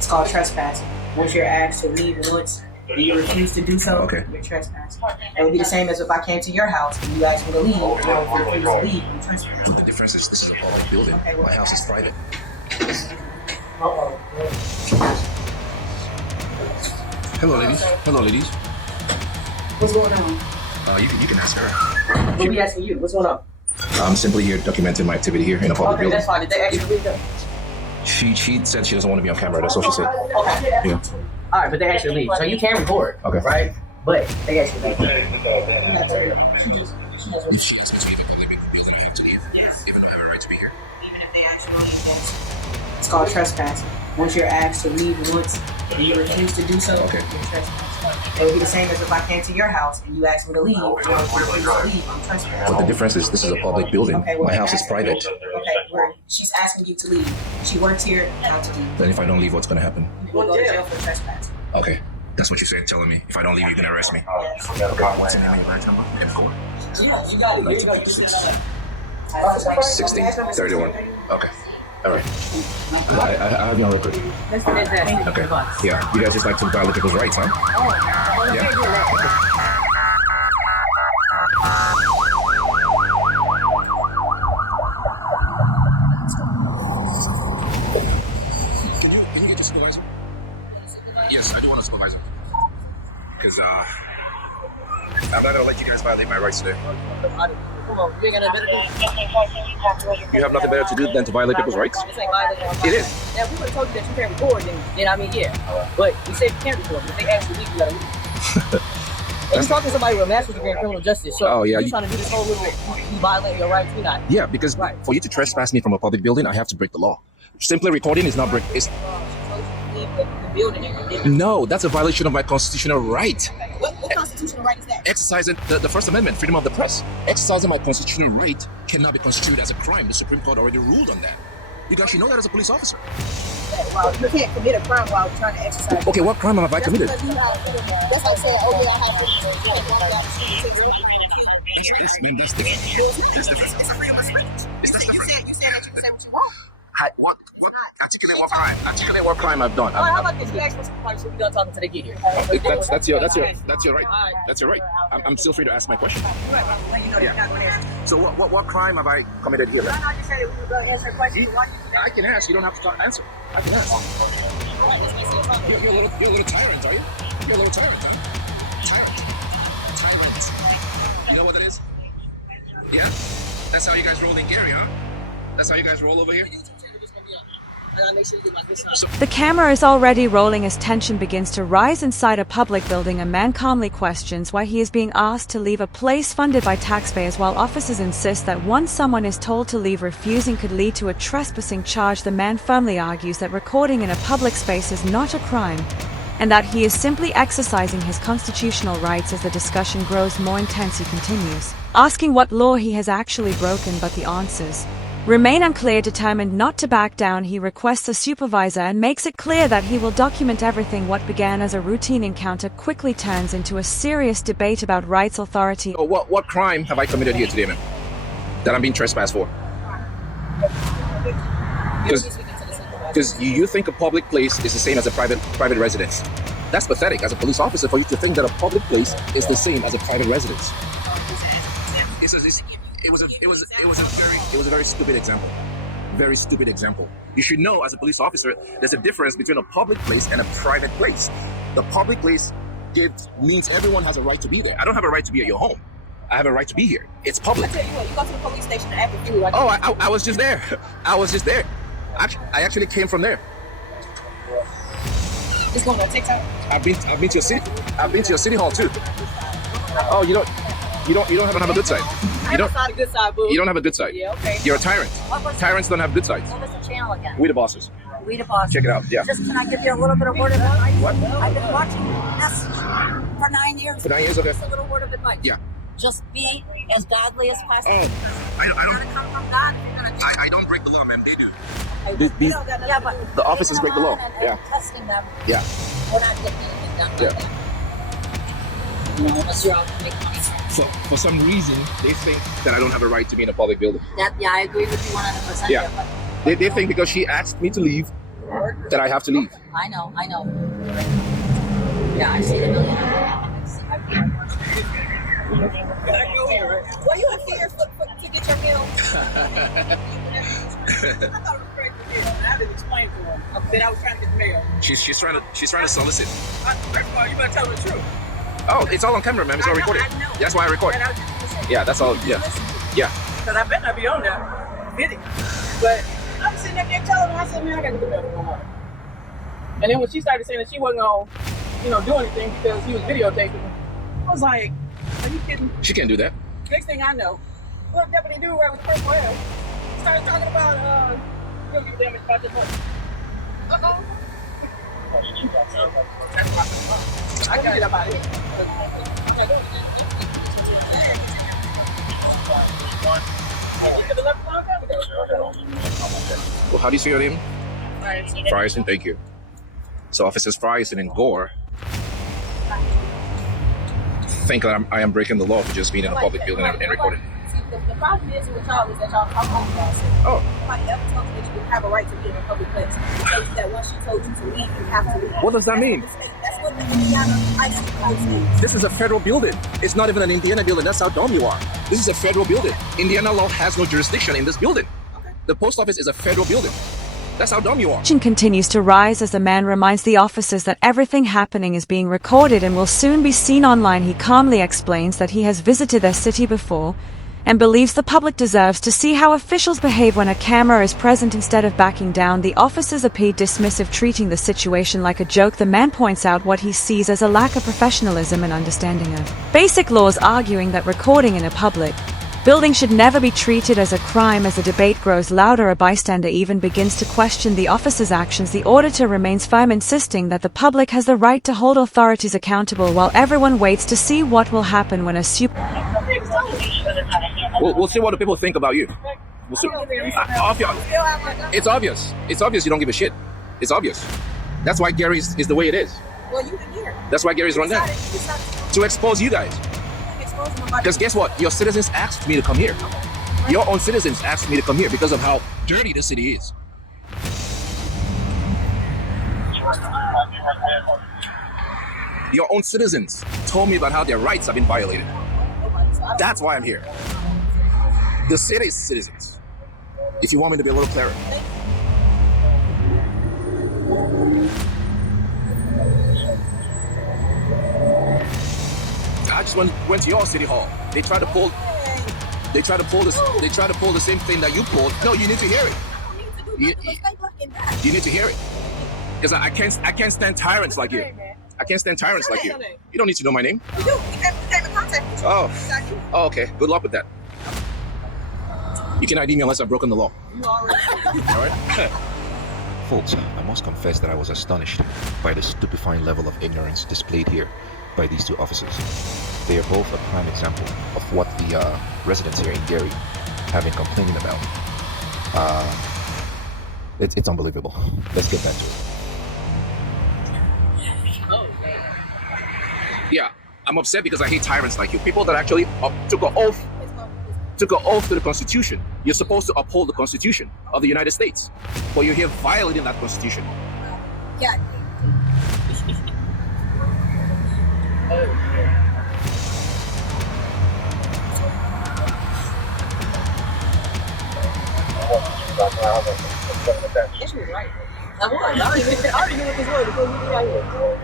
It's called trespassing. Once you're asked to leave once and you refuse to do so, you're trespassing. It would be the same as if I came to your house and you asked me to leave. And I refuse to leave, you're trespassing. But the difference is this is a public building. My house is private. Hello, ladies. Hello, ladies. What's going on? You can ask her. What are we asking you? What's going on? I'm simply here documenting my activity here in a public building. That's fine. Did they actually leave them? She said she doesn't want to be on camera. That's what she said. Okay. Yeah. All right, but they actually leave. So you can record. Okay. Right? But they actually leave. If she expects me to be in the building, I have to leave. Even though I have a right to be here. Even if they actually leave, yes. It's called trespassing. Once you're asked to leave once and you refuse to do so, you're trespassing. It would be the same as if I came to your house and you asked me to leave. And I refuse to leave, I'm trespassing. But the difference is this is a public building. My house is private. Okay, she's asking you to leave. She works here, not to leave. Then if I don't leave, what's going to happen? You will go to jail for trespassing. Okay. That's what you said, telling me. If I don't leave, you're going to arrest me. What's the name of your badge number? M4. Yeah, you got it. Here you go. You can 1631. Okay. All right. I have no record. Okay. Yeah. You guys just like to violate people's rights, huh? Yeah. Can you get your supervisor? Yes, I do want a supervisor. Because I'm not gonna let you guys violate my rights today. You have nothing better to do than to violate people's rights? It is. Now, if we would have told you that you can't record, then I mean, yeah. But you said you can't record. If they actually leave, you gotta leave. And you're talking to somebody with a master's degree in criminal justice. So you're trying to do this whole little, you violate your rights, you're not. Yeah, because for you to trespass me from a public building, I have to break the law. Simply recording is not break. No, that's a violation of my constitutional right. What constitutional right is that? Exercising the First Amendment, freedom of the press. Exercising my constitutional right cannot be construed as a crime. The Supreme Court already ruled on that. You guys should know that as a police officer. Well, you can't commit a crime while trying to exercise. Okay, what crime have I committed? That's like saying, oh yeah, I have to. Yes, man, that's different. That's different. It's a freedom of speech. You said that you said what you want. What? Articulate what crime? Articulate what crime I've done. How about this? You ask for some advice so we done talking until they get here. That's your right. That's your right. I'm still free to ask my question. So what crime have I committed here? No, you said we were going to answer a question. I can ask. You don't have to answer. I can ask. You're a little tyrant, are you? You're a little tyrant, huh? Tyrant. You know what that is? Yeah? That's how you guys roll in Gary, huh? That's how you guys roll over here? The camera is already rolling as tension begins to rise inside a public building. A man calmly questions why he is being asked to leave a place funded by taxpayers, while officers insist that once someone is told to leave, refusing could lead to a trespassing charge. The man firmly argues that recording in a public space is not a crime, and that he is simply exercising his constitutional rights. As the discussion grows more intense, he continues, asking what law he has actually broken, but the answers remain unclear. Determined not to back down, he requests a supervisor and makes it clear that he will document everything. What began as a routine encounter quickly turns into a serious debate about rights. Authority. Oh, what crime have I committed here today, man? That I'm being trespassed for? Because you think a public place is the same as a private residence. That's pathetic as a police officer for you to think that a public place is the same as a private residence. It was a very stupid example. Very stupid example. You should know as a police officer, there's a difference between a public place and a private place. The public place means everyone has a right to be there. I don't have a right to be at your home. I have a right to be here. It's public. I tell you what, you go to the police station and act with you. I was just there. I was just there. I actually came from there. It's going on TikTok. I've been to your city. I've been to your city hall too. Oh, you don't have a good side. You don't have a good side, boo. You don't have a good side. Yeah, okay. You're a tyrant. Tyrants don't have good sides. What was the channel again? We the bosses. We the bosses. Check it out. Yeah. Just can I give you a little bit of word of advice? What? I've been watching this for 9 years. For 9 years, okay. Just a little word of advice. Yeah. Just be as godly as possible. I don't break the law, man. They do. Yeah, but The officers break the law. Yeah. Testing them. Yeah. We're not getting anything done with that. You know, unless you're out to make money. So for some reason, they think that I don't have a right to be in a public building. Yeah, I agree with you 100%. Yeah. They think because she asked me to leave, that I have to leave. I know. Yeah, I've seen it. Well, you in fear to get your meal? I thought it was great to meal. I had to explain to him that I was trying to get the mail. She's trying to solicit. First of all, you better tell her the truth. Oh, it's all on camera, man. It's all recorded. I know. That's why I record. Yeah, that's all. Yeah. Because I better not be on that video. But I'm sitting up there telling her, I said, man, I got to get the mail from my mom. And then when she started saying that she wasn't going to, do anything because he was videotaping, I was like, are you kidding? She can't do that. Next thing I know, what deputy do right with the purple hair? Started talking about, you don't give a damn about this money. Uh-oh. I got it up out of here. Well, how do you say your name? Frierson, thank you. So Officers Frierson and Gore think that I am breaking the law for just being in a public building and recording. The problem is with y'all is that y'all talk about it. Oh. Nobody ever told you that you have a right to be in a public place. That once she told you to leave, you have to leave. What does that mean? That's what the Indiana identity code says. This is a federal building. It's not even an Indiana building. That's how dumb you are. This is a federal building. Indiana law has no jurisdiction in this building. Okay. The post office is a federal building. That's how dumb you are. Tension continues to rise as the man reminds the officers that everything happening is being recorded and will soon be seen online. He calmly explains that he has visited their city before and believes the public deserves to see how officials behave when a camera is present. Instead of backing down, the officers appear dismissive, treating the situation like a joke. The man points out what he sees as a lack of professionalism and understanding of basic laws, arguing that recording in a public building should never be treated as a crime. As the debate grows louder, a bystander even begins to question the officer's actions. The auditor remains firm, insisting that the public has the right to hold authorities accountable, while everyone waits to see what will happen when a We'll see what the people think about you. We'll see. It's obvious. It's obvious you don't give a shit. It's obvious. That's why Gary is the way it is. Well, you can hear. That's why Gary's run down. To expose you guys. Because guess what? Your citizens asked me to come here. Your own citizens asked me to come here because of how dirty the city is. Your own citizens told me about how their rights have been violated. That's why I'm here. The city's citizens. If you want me to be a little clearer. I just went to your city hall. They tried to pull the same thing that you pulled. No, you need to hear it. You need to hear it. Because I can't stand tyrants like you. I can't stand tyrants like you. You don't need to know my name. You do. We came in contact with you. Oh, okay. Good luck with that. You can ID me unless I've broken the law. You already. All right. Folks, I must confess that I was astonished by the stupefying level of ignorance displayed here by these two officers. They are both a prime example of what the residents here in Gary have been complaining about. It's unbelievable. Let's get back to it. Yeah, I'm upset because I hate tyrants like you. People that actually took an oath to the Constitution. You're supposed to uphold the Constitution of the United States, but you're here violating that Constitution. Yeah.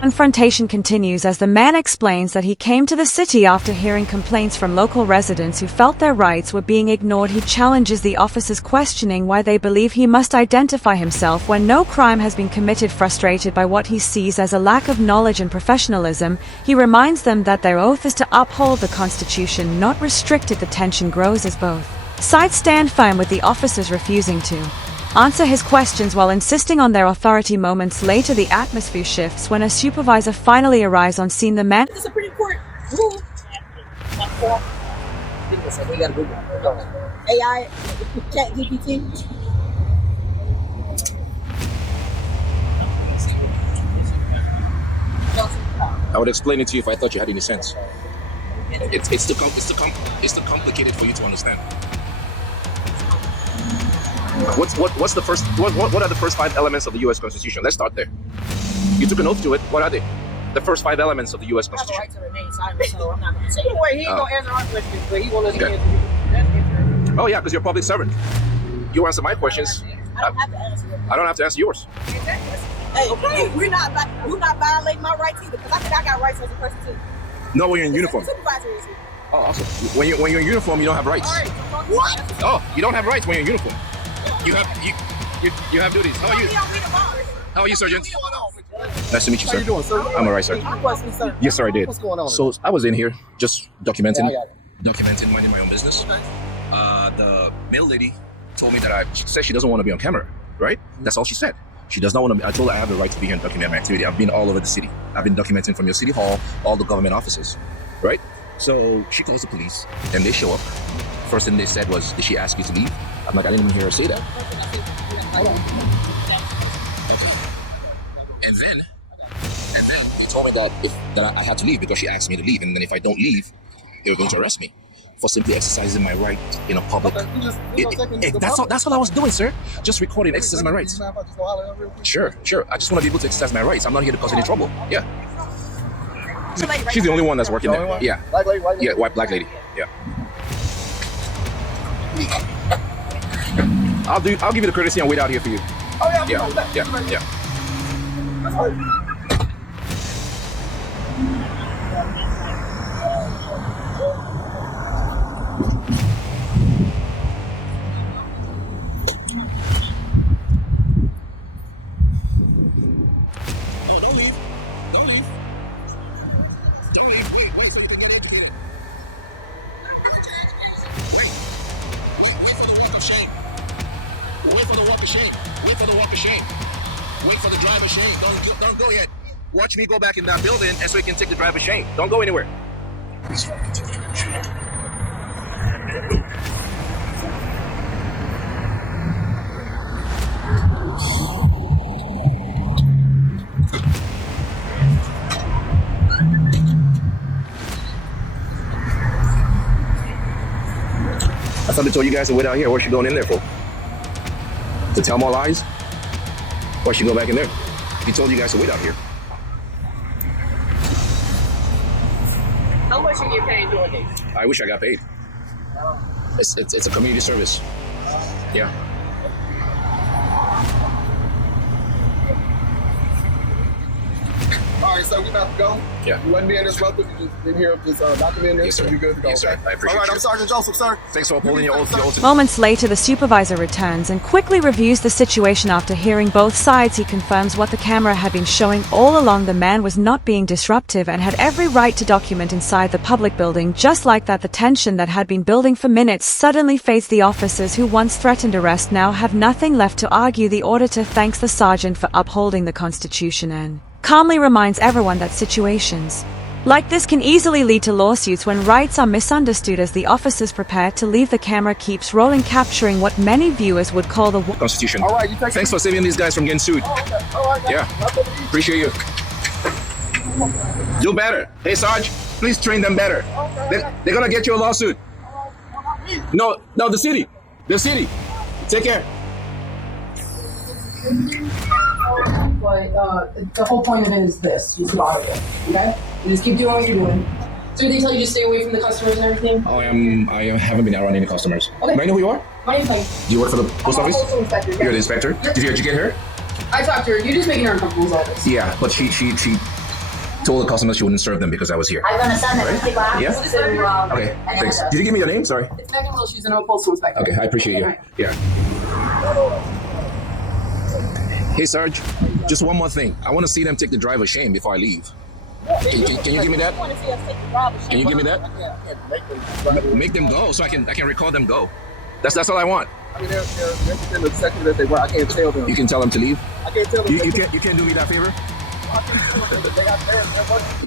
Confrontation continues as the man explains that he came to the city after hearing complaints from local residents who felt their rights were being ignored. He challenges the officers, questioning why they believe he must identify himself when no crime has been committed. Frustrated by what he sees as a lack of knowledge and professionalism, he reminds them that their oath is to uphold the Constitution, not restrict it. The tension grows as both sides stand firm, with the officers refusing to answer his questions while insisting on their authority. Moments later, the atmosphere shifts when a supervisor finally arrives on scene. The man This is a pretty important rule. AI, chat GPT. I would explain it to you if I thought you had any sense. It's too complicated for you to understand. What's the first? What are the first 5 elements of the U.S. Constitution? Let's start there. You took an oath to it. What are they? The first 5 elements of the U.S. I have a Constitution. right to remain silent, so I'm not going to say it. Anyway, he ain't gonna answer our questions, but he won't let us Okay. answer you. That's interesting. Oh yeah, because you're a public servant. You answer my questions. I don't have to answer your I don't have to answer yours. Hey, we're not violating my rights either, because I think I got rights as a person too. No, when you're in uniform. The supervisor is here. Oh, awesome. When you're in uniform, you don't have rights. All right, so what? Oh, you don't have rights when you're in uniform. You have duties. How are you? How are you, Sergeant? Nice to meet you, sir. How you doing, sir? I'm alright, sir. Yes, sir, I did. What's going on? So I was in here just documenting, Yeah, I got minding my own business. The mail lady told me that she said she doesn't want to be on camera, right? That's all she said. She does not want to be. I told her I have the right to be here and document my activity. I've been all over the city. I've been documenting from your city hall, all the government offices, right? So she calls the police and they show up. First thing they said was, "Did she ask you to leave?" I'm like, I didn't even hear her say that. And then they told me that I had to leave because she asked me to leave, and then if I don't leave, they were going to arrest me for simply exercising my right in a public. That's all I was doing, sir. Just recording, exercising my rights. Sure. I just want to be able to exercise my rights. I'm not here to cause any trouble. Yeah. She's the only one that's working there. Yeah. Black lady, white lady? Yeah, white black lady. Yeah. I'll give you the courtesy and wait out here for you. Oh yeah. Yeah. Don't leave. Wait so you can get educated. Wait for the walk of shame. Wait for the walk of shame. Wait for the drive of shame. Don't go yet. Watch me go back in that building and so we can take the drive of shame. Don't go anywhere. Please take the drive of shame. I thought they told you guys to wait out here. What's she going in there for? To tell more lies? Why should she go back in there? He told you guys to wait out here. How much you get paid doing this? I wish I got paid. It's a community service. Yeah. All right, so we about to go. Yeah. You wasn't being disruptive. You just been here just documenting this. Yes, sir. So you good to go. Yes, sir. Okay? I appreciate All right, you. I'm Sergeant Joseph, sir. Thanks for upholding your oath. Moments later, the supervisor returns and quickly reviews the situation. After hearing both sides, he confirms what the camera had been showing all along. The man was not being disruptive and had every right to document inside the public building. Just like that, the tension that had been building for minutes suddenly fades. The officers who once threatened arrest now have nothing left to argue. The auditor thanks the sergeant for upholding the Constitution and calmly reminds everyone that situations like this can easily lead to lawsuits when rights are misunderstood. As the officers prepare to leave, the camera keeps rolling, capturing what many viewers would call the Constitution. All right, you take Thanks for saving these guys from getting sued. Oh, okay. All right. Yeah. Appreciate you. Do better. Hey, Sarge, please train them better. They're gonna get you a lawsuit. No, the city. The city. Take care. But the whole point of it is this: you survive it. Okay? You just keep doing what you're doing. So they tell you to stay away from the customers and everything? I haven't been around any customers. Okay. Do I know who you are? My name's Mike. Do you work for the post I'm a office? postal inspector. You're the inspector? Did you get her? I talked to her. You're just making her uncomfortable as all this. Yeah, but she told the customers she wouldn't serve them because I was here. I'm gonna send it to Right? Yeah? So, Okay, thanks. Did you give me your name? Sorry. It's Megan Wilshies and I'm a postal inspector. Okay, I appreciate you. Alright. Yeah. Hey, Sarge, just one more thing. I want to see them take the drive of shame before I leave. Can you give me that? Can you give me that? Make them go so I can record them go. That's all I want. I mean, they're within the sector that they work. I can't tell them. You can tell them to leave. I can't tell them. You can't do me that favor? I can't tell them. They got their work.